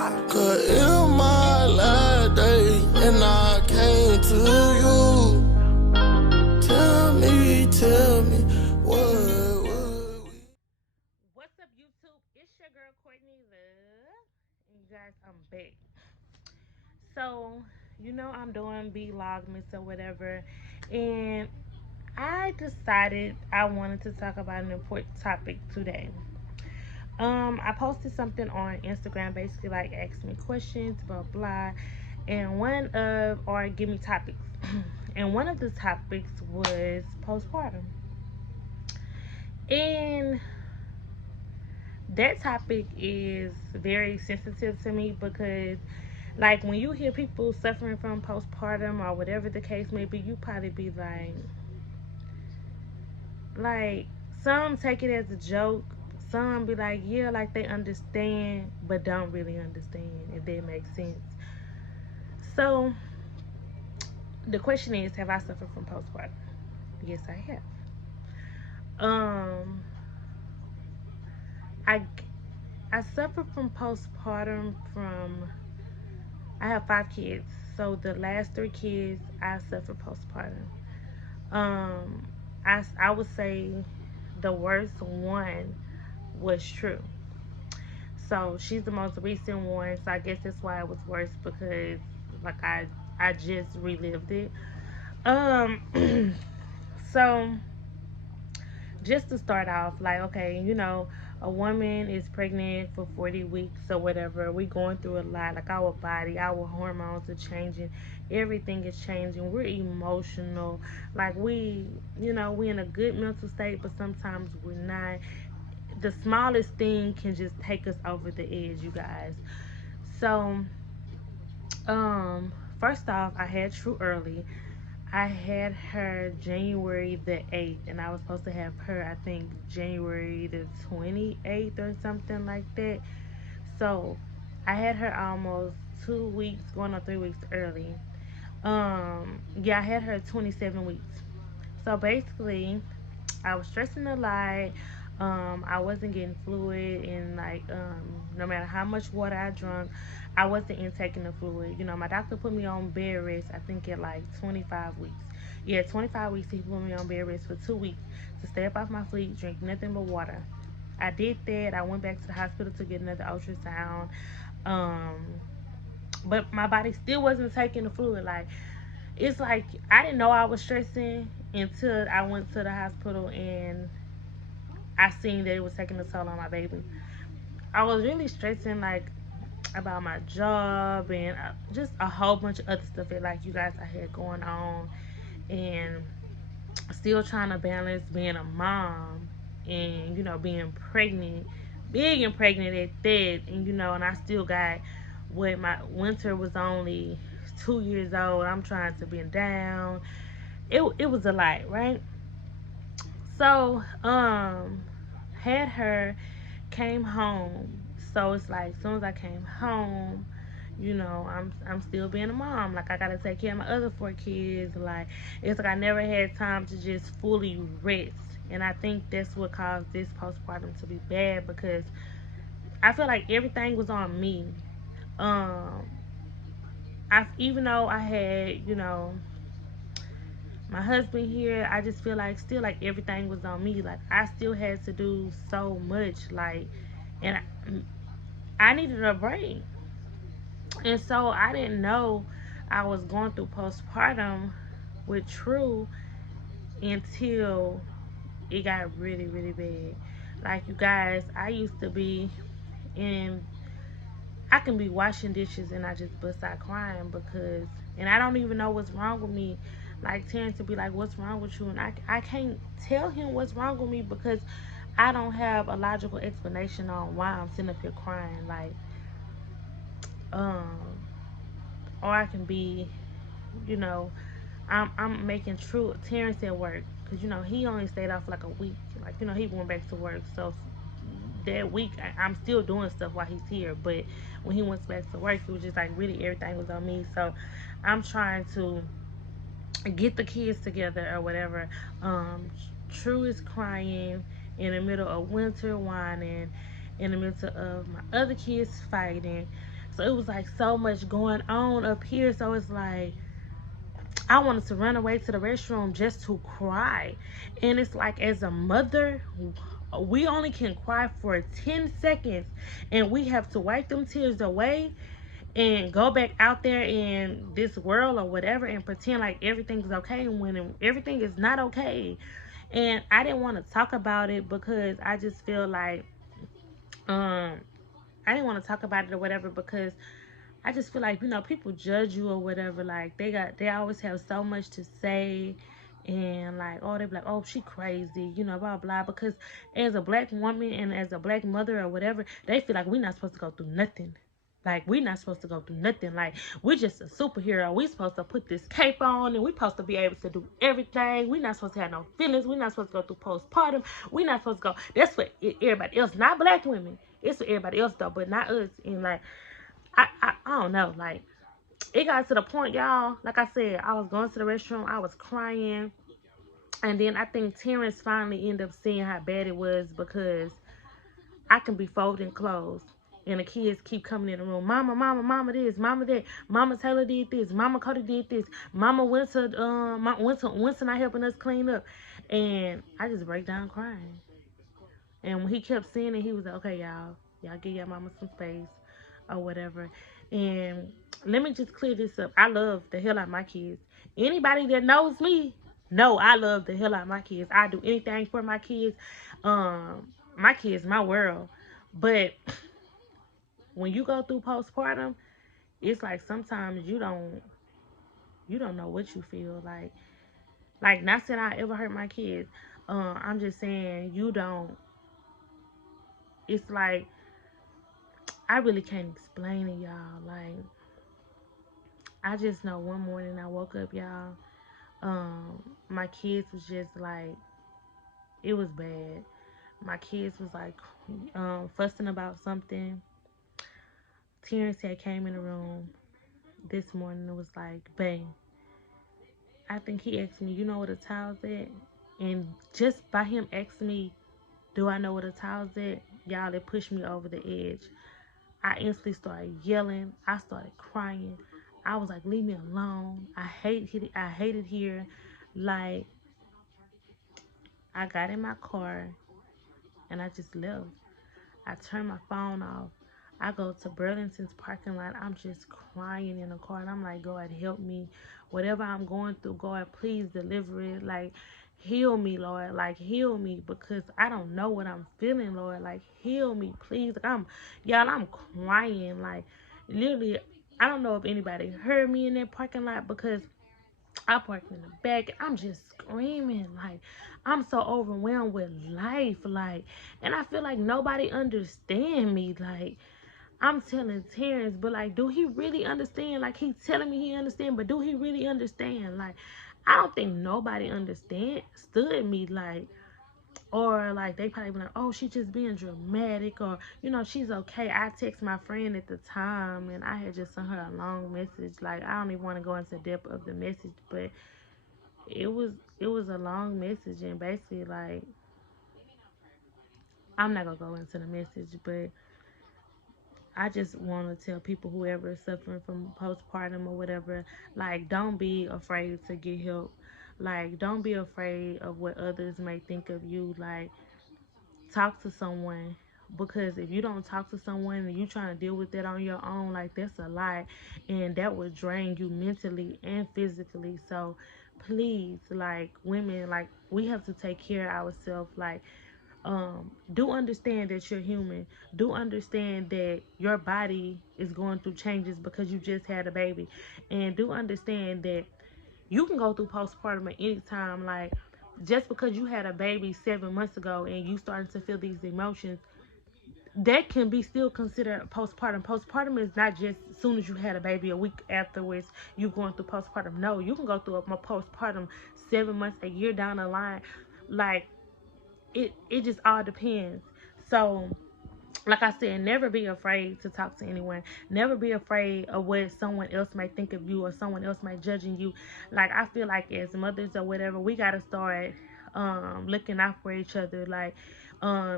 Cause in my last day, and I came to you. Tell me, what? What's up, YouTube? It's your girl Courtney Love, and you guys, I'm back. So, I'm doing VLOGMAS or whatever, and I decided I wanted to talk about an important topic today. I posted something on Instagram, basically like ask me questions, blah blah, and or give me topics, and one of the topics was postpartum, and that topic is very sensitive to me because, like, when you hear people suffering from postpartum or whatever the case may be, you probably be like, some take it as a joke, some be like, yeah, like they understand, but don't really understand, if that makes sense. So, the question is, have I suffered from postpartum? Yes, I have. Um, I I suffer from postpartum from I have 5 kids, so the last 3 kids I suffered postpartum. Um, I would say the worst one was True. So she's the most recent one, so I guess that's why it was worse because like I just relived it. Um, so just to start off, like, okay, a woman is pregnant for 40 weeks or whatever. We going through a lot. Like, our body, our hormones are changing. Everything is changing. We're emotional. Like, we in a good mental state, but sometimes we're not. The smallest thing can just take us over the edge, you guys. So, um, first off, I had True early. I had her January the 8th, and I was supposed to have her, I think, January the 28th or something like that. So I had her almost 2 weeks, going on 3 weeks early. Yeah, I had her 27 weeks. So basically, I was stressing a lot. I wasn't getting fluid, and like, no matter how much water I drank, I wasn't intaking the fluid. My doctor put me on bed rest. I think at like 25 weeks. Yeah, 25 weeks. He put me on bed rest for 2 weeks to stay up off my feet, drink nothing but water. I did that. I went back to the hospital to get another ultrasound. Um, but my body still wasn't taking the fluid. Like, it's like I didn't know I was stressing until I went to the hospital and I seen that it was taking a toll on my baby. I was really stressing, like, about my job and just a whole bunch of other stuff that, like, you guys, I had going on, and still trying to balance being a mom and being pregnant, big and pregnant at that, and and I still got what my winter was only 2 years old. I'm trying to bend down. It was a lot, right? So, had her, came home. So it's like, as soon as I came home, I'm still being a mom. Like, I gotta take care of my other 4 kids. Like, it's like I never had time to just fully rest. And I think that's what caused this postpartum to be bad, because I feel like everything was on me. Um, I even though I had, my husband here, I just feel like still like everything was on me. Like, I still had to do so much. Like, and I needed a break. And so I didn't know I was going through postpartum with True until it got really, really bad. Like, you guys, I used to be in, I can be washing dishes and I just bust out crying because, and I don't even know what's wrong with me. Like, Terrence would be like, what's wrong with you? And I can't tell him what's wrong with me because I don't have a logical explanation on why I'm sitting up here crying. Like, um, or I can be, you know, I'm making True Terrence at work, because he only stayed off like a week. Like, he went back to work, so that week I'm still doing stuff while he's here. But when he went back to work, it was just like really everything was on me. So I'm trying to get the kids together or whatever. Um, True is crying in the middle of winter, whining in the middle of my other kids fighting. So it was like so much going on up here. So it's like I wanted to run away to the restroom just to cry. And it's like, as a mother, we only can cry for 10 seconds and we have to wipe them tears away and go back out there in this world or whatever and pretend like everything's okay when everything is not okay. And I didn't want to talk about it because I just feel like um I didn't want to talk about it or whatever because I just feel like, people judge you or whatever. Like they always have so much to say, and like, oh, they be like, oh, she crazy, blah blah. Because as a black woman and as a black mother or whatever, they feel like we're not supposed to go through nothing. Like we're not supposed to go through nothing. Like we're just a superhero. We supposed to put this cape on and we supposed to be able to do everything. We're not supposed to have no feelings. We're not supposed to go through postpartum. We're not supposed to go. That's what everybody else, not black women. It's for everybody else though, but not us. And like I don't know, like it got to the point, y'all, like I said, I was going to the restroom, I was crying, and then I think Terrence finally ended up seeing how bad it was because I can be folding clothes and the kids keep coming in the room. Mama, mama, mama this, mama that, Mama Taylor did this, Mama Cody did this, Mama Winston not helping us clean up. And I just break down crying. And when he kept saying it, he was like, okay, y'all give your mama some space or whatever. And let me just clear this up. I love the hell out of my kids. Anybody that knows me know I love the hell out of my kids. I do anything for my kids. My kids, my world. But when you go through postpartum, it's like sometimes you don't know what you feel like. Like, not saying I ever hurt my kids. I'm just saying you don't. It's like I really can't explain it, y'all. Like, I just know one morning I woke up, y'all. My kids was just like, it was bad. My kids was like, fussing about something. Terrence had came in the room this morning and was like, bang. I think he asked me, you know what a towel's at? And just by him asking me, do I know what a towel's at? Y'all, it pushed me over the edge. I instantly started yelling. I started crying. I was like, leave me alone. I hate it here. Like, I got in my car and I just left. I turned my phone off. I go to Burlington's parking lot. I'm just crying in the car. And I'm like, God, help me. Whatever I'm going through, God, please deliver it. Like, heal me, Lord. Like, heal me because I don't know what I'm feeling, Lord. Like, heal me, please. Like, I'm crying. Like, literally, I don't know if anybody heard me in that parking lot because I parked in the back. I'm just screaming. Like, I'm so overwhelmed with life. Like, and I feel like nobody understand me. Like, I'm telling Terrence, but like, do he really understand? Like, he's telling me he understand, but do he really understand? Like, I don't think nobody stood me. Like, or like they probably be like, oh, she just being dramatic, or she's okay. I text my friend at the time and I had just sent her a long message. Like, I don't even want to go into the depth of the message, but it was a long message, and basically, like, I'm not gonna go into the message, but I just want to tell people, whoever is suffering from postpartum or whatever, like, don't be afraid to get help. Like, don't be afraid of what others may think of you. Like, talk to someone, because if you don't talk to someone and you trying to deal with it on your own, like, that's a lot, and that would drain you mentally and physically. So please, like, women, like, we have to take care of ourselves. Like, do understand that you're human. Do understand that your body is going through changes because you just had a baby, and do understand that you can go through postpartum at any time. Like, just because you had a baby 7 months ago and you starting to feel these emotions, that can be still considered postpartum. Postpartum is not just as soon as you had a baby, a week afterwards you going through postpartum. No, you can go through a postpartum 7 months, a year down the line. Like, it just all depends. So, like I said, never be afraid to talk to anyone. Never be afraid of what someone else might think of you or someone else might judging you. Like, I feel like as mothers or whatever, we gotta start looking out for each other. Like,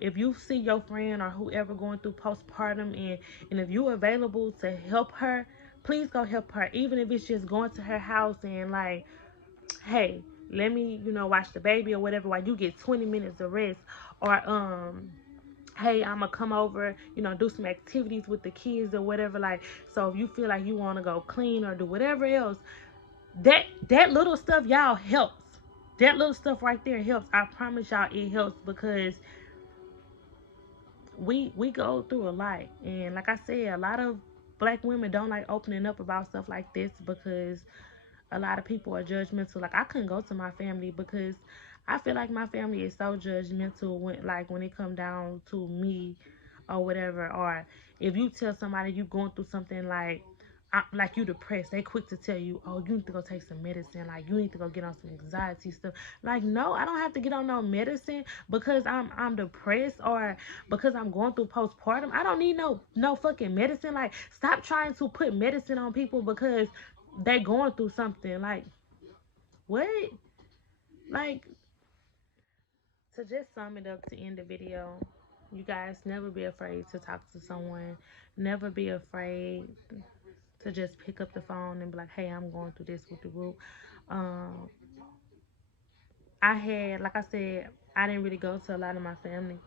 if you see your friend or whoever going through postpartum, and if you're available to help her, please go help her. Even if it's just going to her house and like, hey, let me, watch the baby or whatever while you get 20 minutes of rest. Or hey, I'm gonna come over, do some activities with the kids or whatever. Like, so if you feel like you want to go clean or do whatever else, that little stuff, y'all, helps. That little stuff right there helps. I promise y'all it helps, because we go through a lot. And like I said, a lot of black women don't like opening up about stuff like this, because a lot of people are judgmental. Like, I couldn't go to my family because I feel like my family is so judgmental when it come down to me or whatever. Or if you tell somebody you going through something like you depressed, they quick to tell you, oh, you need to go take some medicine. Like, you need to go get on some anxiety stuff. Like, no, I don't have to get on no medicine because I'm depressed or because I'm going through postpartum. I don't need no fucking medicine. Like, stop trying to put medicine on people because they going through something. Like, what? Like, to just sum it up to end the video, you guys, never be afraid to talk to someone. Never be afraid to just pick up the phone and be like, hey, I'm going through this with the group. um I had, like I said, I didn't really go to a lot of my family,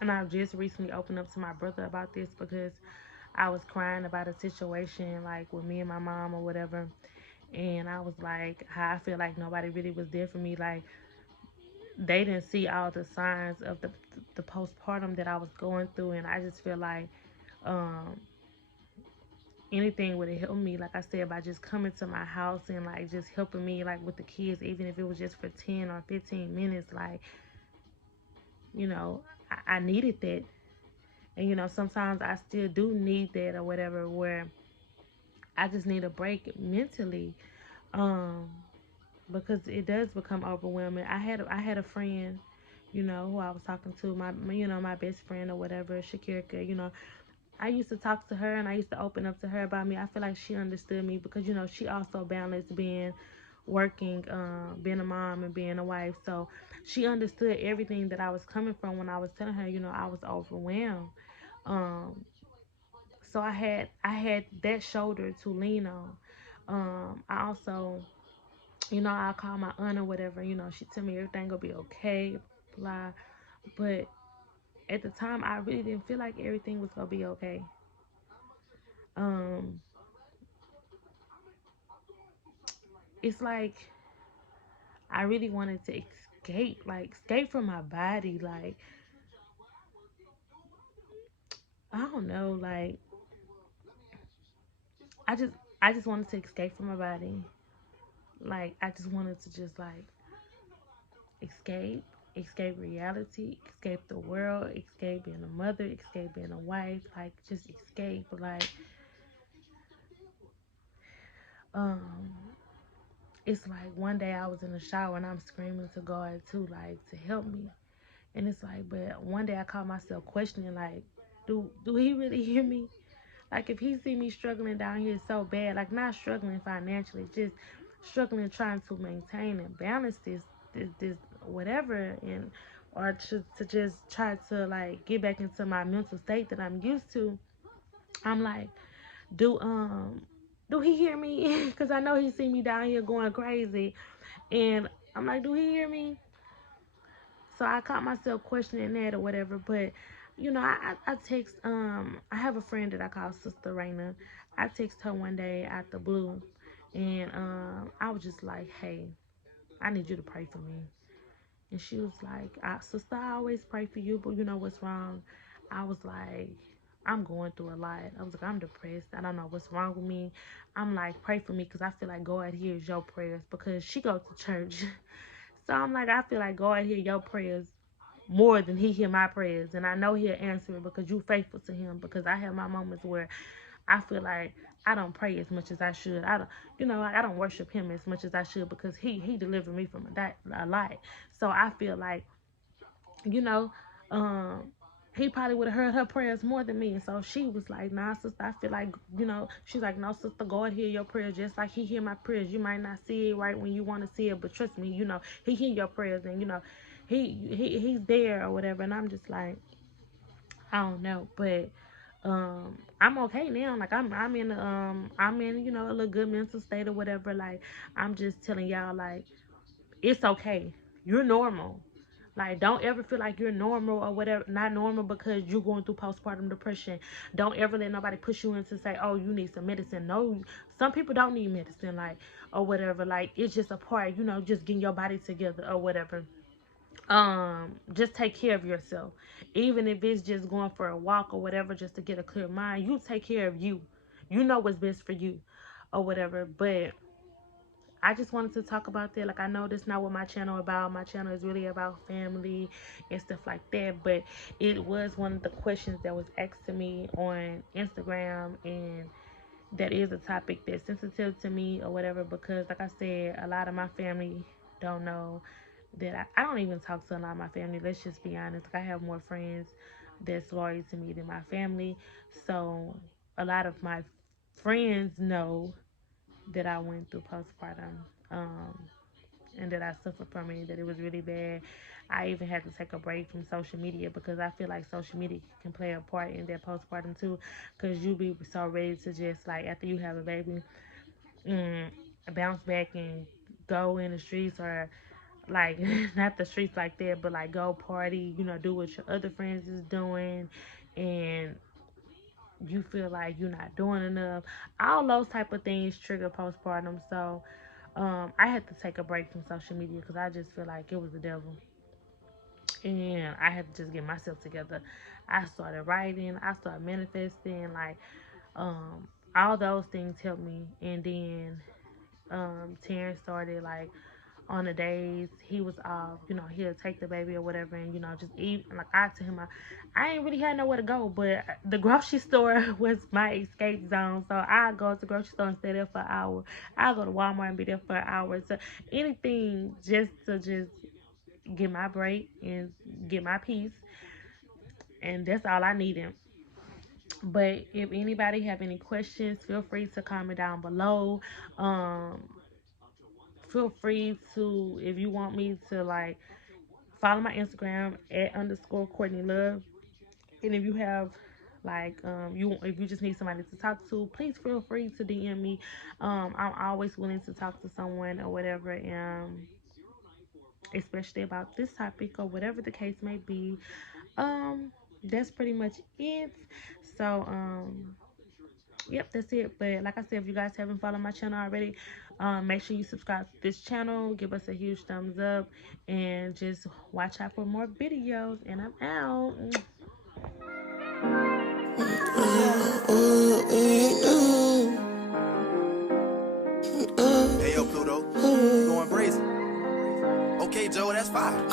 and I just recently opened up to my brother about this because I was crying about a situation like with me and my mom or whatever. And I was like, how I feel like nobody really was there for me. Like, they didn't see all the signs of the postpartum that I was going through. And I just feel like um anything would have helped me, like I said, by just coming to my house and like just helping me like with the kids, even if it was just for 10 or 15 minutes. Like, you know, I needed that. And sometimes I still do need that or whatever, where I just need a break mentally. Um because it does become overwhelming. I had a friend, who I was talking to, my best friend or whatever, Shakirka. I used to talk to her and I used to open up to her about me. I feel like she understood me because she also balanced being working, being a mom and being a wife. So she understood everything that I was coming from when I was telling her, I was overwhelmed. Um, so I had that shoulder to lean on. I also, I call my aunt or whatever, she tell me everything gonna be okay, blah. But at the time, I really didn't feel like everything was gonna be okay. Um, it's like I really wanted to escape, like escape from my body. Like, I don't know, like I just I just wanted to escape from my body. Like, I just wanted to just like escape, escape reality, escape the world, escape being a mother, escape being a wife, like just escape. Like, um it's like one day I was in the shower and I'm screaming to God too, like to help me. And it's like, but one day I caught myself questioning, like, do he really hear me? Like, if he see me struggling down here so bad, like not struggling financially, just struggling trying to maintain and balance this whatever, and or to just try to like get back into my mental state that I'm used to. I'm like, do do he hear me? Because I know he see me down here going crazy, and I'm like, do he hear me? So I caught myself questioning that or whatever. But I text, I have a friend that I call Sister Raina. I text her one day out the blue, and I was just like, hey, I need you to pray for me. And she was like, sister, I always pray for you, but you know what's wrong? I was like, I'm going through a lot. I was like, I'm depressed. I don't know what's wrong with me. I'm like, pray for me, because I feel like God hears your prayers, because she goes to church. So I'm like, I feel like God hear your prayers more than he hear my prayers. And I know he'll answer it because you faithful to him. Because I have my moments where I feel like I don't pray as much as I should. I don't, I don't worship him as much as I should, because he delivered me from a lot. So I feel like, you know, um, he probably would have heard her prayers more than me. And so she was like, nah, sister, I feel like, she's like, no, sister, God hear your prayers just like he hear my prayers. You might not see it right when you want to see it, but trust me, he hear your prayers, and, he's there or whatever. And I'm just like, I don't know, but I'm okay now. Like I'm in a little good mental state or whatever. Like I'm just telling y'all, like, it's okay. You're normal. Like, don't ever feel like you're normal or whatever, not normal because you're going through postpartum depression. Don't ever let nobody push you into say, oh, you need some medicine. No, some people don't need medicine, like, or whatever. Like, it's just a part, just getting your body together or whatever. Just take care of yourself. Even if it's just going for a walk or whatever, just to get a clear mind. You take care of you. You know what's best for you or whatever. But I just wanted to talk about that. Like, I know that's not what my channel about. My channel is really about family and stuff like that. But it was one of the questions that was asked to me on Instagram, and that is a topic that's sensitive to me or whatever, because like I said, a lot of my family don't know that I don't even talk to a lot of my family. Let's just be honest. Like, I have more friends that's loyal to me than my family. So a lot of my friends know that I went through postpartum, um, and that I suffered from it, that it was really bad. I even had to take a break from social media because I feel like social media can play a part in that postpartum too, because you be so ready to just, like, after you have a baby, mm, bounce back and go in the streets, or like not the streets like that, but like go party, do what your other friends is doing, and you feel like you're not doing enough. All those type of things trigger postpartum. So I had to take a break from social media because I just feel like it was the devil, and I had to just get myself together. I started writing, I started manifesting, like, all those things helped me. And then Terrence started, like, on the days he was off, he'll take the baby or whatever, and just eat. Like, I tell him, I ain't really had nowhere to go, but the grocery store was my escape zone. So I go to the grocery store and stay there for an hour. I go to Walmart and be there for an hour. So anything just to just get my break and get my peace, and that's all I needed. But if anybody have any questions, feel free to comment down below. Um, feel free to, if you want me to, like, follow my Instagram at _ Courtney Love. And if you have, like, if you just need somebody to talk to, please feel free to DM me. I'm always willing to talk to someone or whatever, especially about this topic or whatever the case may be. That's pretty much it. So, yep, that's it. But like I said, if you guys haven't followed my channel already, make sure you subscribe to this channel, give us a huge thumbs up, and just watch out for more videos. And I'm out. Hey, yo, Pluto, you going brazen? Okay, Joe, that's fine.